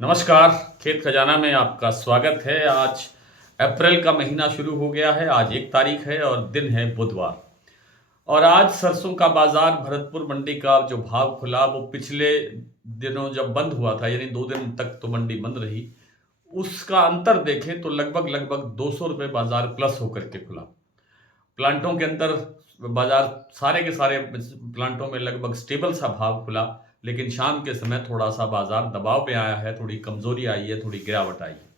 नमस्कार। खेत खजाना में आपका स्वागत है। आज अप्रैल का महीना शुरू हो गया है। आज 1 तारीख है और दिन है बुधवार। और आज सरसों का बाजार भरतपुर मंडी का जो भाव खुला वो पिछले दिनों जब बंद हुआ था, यानी 2 दिन तक तो मंडी बंद रही, उसका अंतर देखें तो लगभग लगभग 200 रुपये बाजार प्लस होकर के खुला। प्लांटों के अंदर बाजार सारे के सारे प्लांटों में लगभग स्टेबल सा भाव खुला, लेकिन शाम के समय थोड़ा सा बाजार दबाव में आया है, थोड़ी कमजोरी आई है, थोड़ी गिरावट आई है।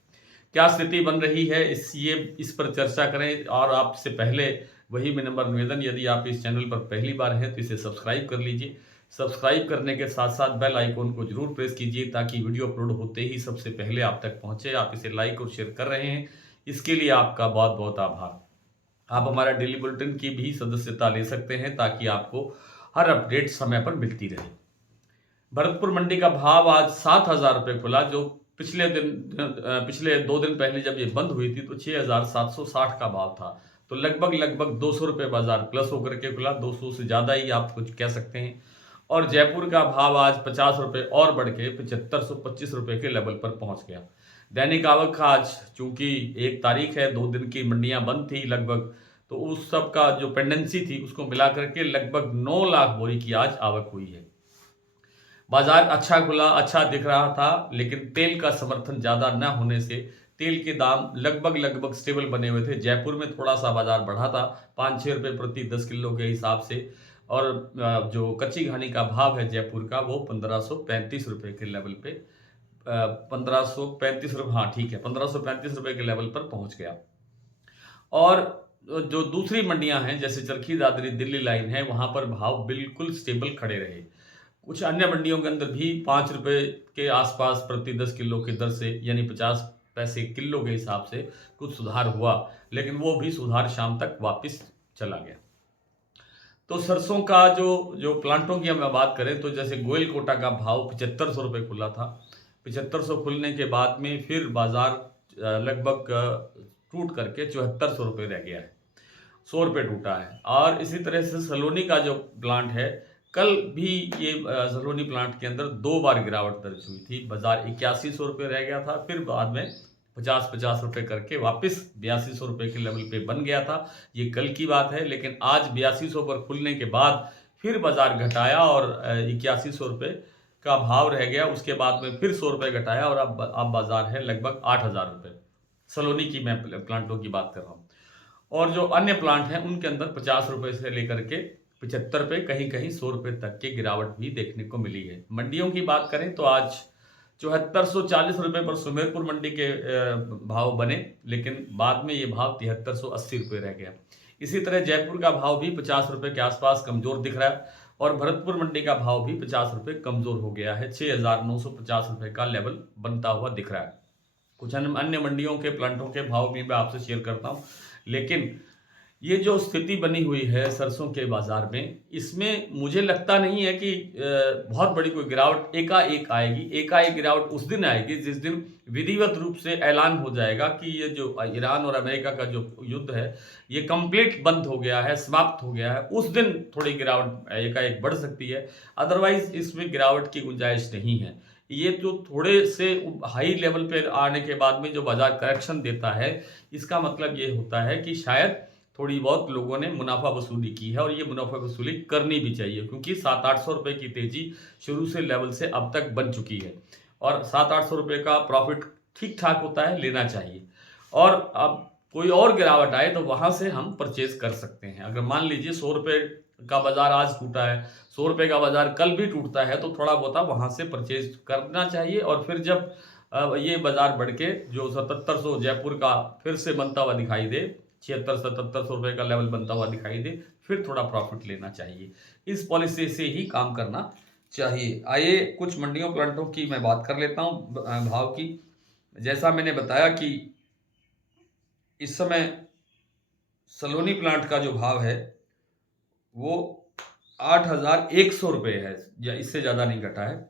क्या स्थिति बन रही है इस पर चर्चा करें। और आपसे पहले वही नंबर निवेदन, यदि आप इस चैनल पर पहली बार हैं तो इसे सब्सक्राइब कर लीजिए। सब्सक्राइब करने के साथ साथ बेल आइकॉन को जरूर प्रेस कीजिए ताकि वीडियो अपलोड होते ही सबसे पहले आप तक पहुंचे। आप इसे लाइक और शेयर कर रहे हैं, इसके लिए आपका बहुत बहुत आभार। आप हमारा डेली बुलेटिन की भी सदस्यता ले सकते हैं ताकि आपको हर अपडेट समय पर मिलती रहे। भरतपुर मंडी का भाव आज 7,000 रुपये खुला, जो पिछले 2 दिन पहले जब ये बंद हुई थी तो 6,760 का भाव था। तो लगभग लगभग 200 रुपये बाजार प्लस होकर के खुला, 200 से ज़्यादा ही आप कुछ कह सकते हैं। और जयपुर का भाव आज 50 रुपये और बढ़ के 7525 रुपये के लेवल पर पहुंच गया। दैनिक आवक आज चूंकि 1 तारीख है, 2 दिन की मंडियां बंद थी लगभग, तो उस सब का जो पेंडेंसी थी उसको मिलाकर के लगभग 9 लाख बोरी की आज आवक हुई है। बाजार अच्छा खुला, अच्छा दिख रहा था, लेकिन तेल का समर्थन ज़्यादा न होने से तेल के दाम लगभग लगभग स्टेबल बने हुए थे। जयपुर में थोड़ा सा बाजार बढ़ा था 5-6 रुपये प्रति 10 किलो के हिसाब से। और जो कच्ची घानी का भाव है जयपुर का वो 1535 रुपये के लेवल पे 1535 रुपये, हाँ ठीक है, 1535 रुपये के लेवल पर पहुंच गया। और जो दूसरी मंडियां हैं जैसे चरखी दादरी दिल्ली लाइन है, वहां पर भाव बिल्कुल स्टेबल खड़े रहे। कुछ अन्य मंडियों के अंदर भी 5 रुपये के आसपास प्रति 10 किलो की दर से, यानी 50 पैसे किलो के हिसाब से कुछ सुधार हुआ, लेकिन वो भी सुधार शाम तक वापस चला गया। तो सरसों का जो प्लांटों की हम बात करें तो जैसे गोयल कोटा का भाव 7500 रुपये खुला था। 7500 खुलने के बाद में फिर बाजार लगभग टूट करके 7400 रुपये रह गया है, 100 रुपये टूटा है। और इसी तरह से सलोनी का जो प्लांट है, कल भी ये सलोनी प्लांट के अंदर 2 बार गिरावट दर्ज हुई थी। बाजार 8100 रुपये रह गया था, फिर बाद में 50-50 रुपये करके वापस 8200 रुपये के लेवल पे बन गया था। ये कल की बात है, लेकिन आज 8200 पर खुलने के बाद फिर बाजार घटाया और 8100 रुपये का भाव रह गया। उसके बाद में फिर 100 रुपये घटाया और अब बाजार है लगभग 8000 रुपये। सलोनी की मैं प्लांटों की बात कर रहा हूँ। और जो अन्य प्लांट हैं उनके अंदर 50 रुपये से लेकर के 75 रुपये, कहीं कहीं 100 रुपये तक की गिरावट भी देखने को मिली है। मंडियों की बात करें तो आज 7440 रुपये पर सुमेरपुर मंडी के भाव बने, लेकिन बाद में ये भाव 7380 रुपये रह गया। इसी तरह जयपुर का भाव भी 50 रुपये के आसपास कमजोर दिख रहा है और भरतपुर मंडी का भाव भी 50 रुपये कमजोर हो गया है। 6950 रुपये का लेवल बनता हुआ दिख रहा है। कुछ अन्य मंडियों के प्लांटों के भाव भी मैं आपसे शेयर करता हूँ, लेकिन ये जो स्थिति बनी हुई है सरसों के बाजार में, इसमें मुझे लगता नहीं है कि बहुत बड़ी कोई गिरावट एकाएक आएगी। एकाएक गिरावट उस दिन आएगी जिस दिन विधिवत रूप से ऐलान हो जाएगा कि ये जो ईरान और अमेरिका का जो युद्ध है ये कंप्लीट बंद हो गया है, समाप्त हो गया है। उस दिन थोड़ी गिरावट एकाएक बढ़ सकती है, अदरवाइज इसमें गिरावट की गुंजाइश नहीं है। ये जो थोड़े से हाई लेवल पे आने के बाद में जो बाजार करेक्शन देता है, इसका मतलब ये होता है कि शायद थोड़ी बहुत लोगों ने मुनाफा वसूली की है और ये मुनाफा वसूली करनी भी चाहिए, क्योंकि 700-800 रुपये की तेजी शुरू से लेवल से अब तक बन चुकी है और 700-800 रुपये का प्रॉफिट ठीक ठाक होता है, लेना चाहिए। और अब कोई और गिरावट आए तो वहां से हम परचेज कर सकते हैं। अगर मान लीजिए 100 रुपये का बाजार आज टूटा है, 100 रुपये का बाजार कल भी टूटता है, तो थोड़ा बहुत वहां से परचेज करना चाहिए। और फिर जब ये बाजार बढ़ के जो 7700 जयपुर का फिर से बनता हुआ दिखाई दे, 7600-7700 रुपये का लेवल बनता हुआ दिखाई दे, फिर थोड़ा प्रॉफिट लेना चाहिए। इस पॉलिसी से ही काम करना चाहिए। आइए कुछ मंडियों प्लांटों की मैं बात कर लेता हूँ भाव की। जैसा मैंने बताया कि इस समय सलोनी प्लांट का जो भाव है वो 8100 रुपये है, या इससे ज़्यादा नहीं घटा है।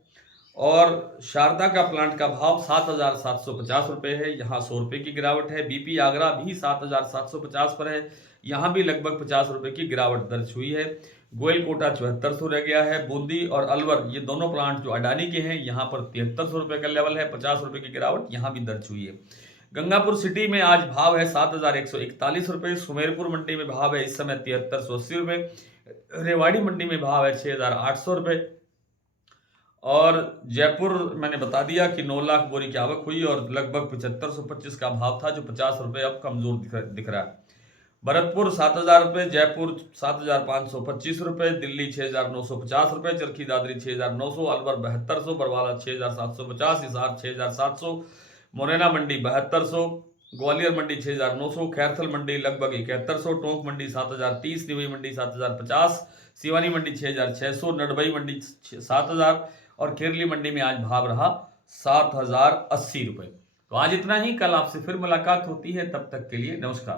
और शारदा का प्लांट का भाव 7750 रुपये है, यहाँ 100 रुपये की गिरावट है। बीपी आगरा भी 7750 पर है, यहाँ भी लगभग 50 रुपये की गिरावट दर्ज हुई है। गोयल कोटा 7400 रह गया है। बूंदी और अलवर ये दोनों प्लांट जो अडानी के हैं, यहाँ पर 7300 रुपये का लेवल है। 50 रुपये की गिरावट यहाँ भी दर्ज हुई है। गंगापुर सिटी में आज भाव है 7141 रुपये। सुमेरपुर मंडी में भाव है इस समय 7380 रुपये। रेवाड़ी मंडी में भाव है 6800 रुपये। और जयपुर मैंने बता दिया कि 9 लाख बोरी की आवक हुई और लगभग 7525 का भाव था, जो 50 रुपये अब कमजोर दिख रहा है। भरतपुर 7000 रुपये, जयपुर 7525 रुपये, दिल्ली 6950 रुपये, चरखी दादरी 6900, अलवर 7200, बरवाला 6750, हिसार 6700, मुरैना मंडी 7200, ग्वालियर मंडी 6900, खैरथल मंडी लगभग 7100, टोंक मंडी 7030, निवई मंडी 7050, सिवानी मंडी 6600, नडबई मंडी 7000 और केरली मंडी में आज भाव रहा 7080 रुपये। तो आज इतना ही, कल आपसे फिर मुलाकात होती है, तब तक के लिए नमस्कार।